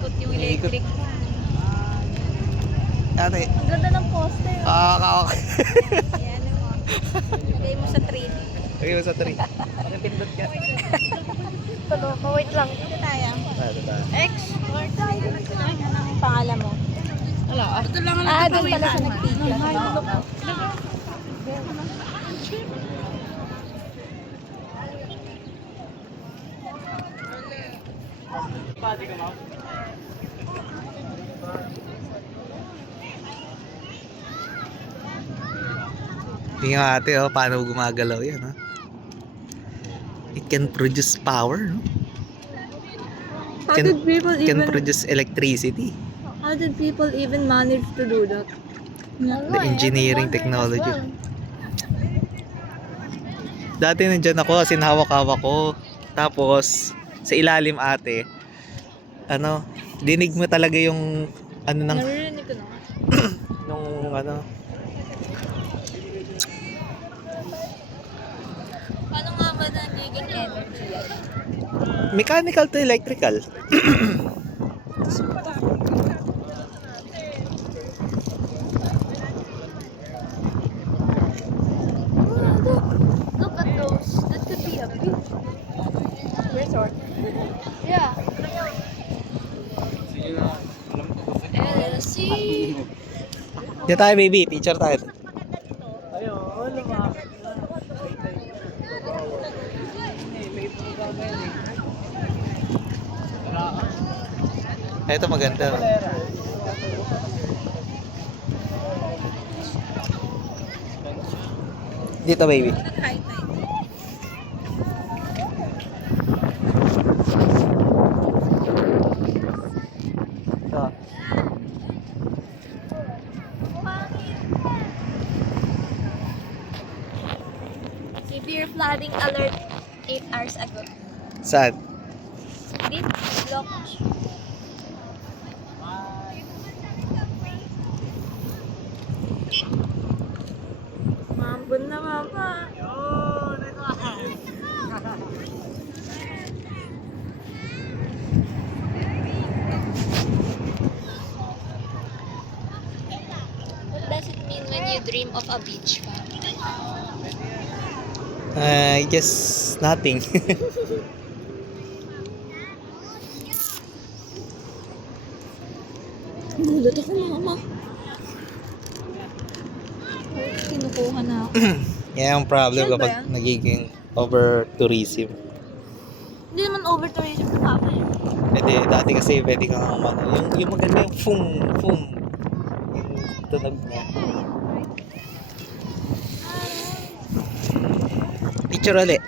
umiikot yung electric. Ate. Ang ganda ng poste. Okay. Yan mo. Lagay mo sa 3D. Lagay mo sa 3. Pakipindot ka. Tuloko, wait lang. Ito tayo. X. Anong pangalan mo? Wala. Ito lang ang doon pala sa nagpigla. Tingnan ate, oh, paano gumagalaw yan, ha? It can produce power, no? How did people Can even produce electricity. How did people even manage to do that? The engineering technology. Dati nandyan ako, sinhawak-hawak ko. Tapos, sa ilalim ate, ano, dinig mo talaga yung, ano ng, Naririnig ko na nga. nung, ano, Paano nga ba nagiging energy yan? mechanical to electrical. Look at those. That could be a beach. Resort. Yeah. LC. Yan tayo baby, picture tayo. Ito maganda. Dito baby. Ito. Severe flooding alert 8 hours ago. Saan? This block. Mambun na mama. What does it mean when you dream of a beach pa? I guess nothing. Nulot ako mama. Kinukuha na ako. Yan ang problem Sure ba kapag yan? nagiging over tourism. Hindi naman over tourism na mama eh. Hindi, dati kasi pwede kang ano, yung maganda yung fum, fum. Yung tunog niya. Picture ulit.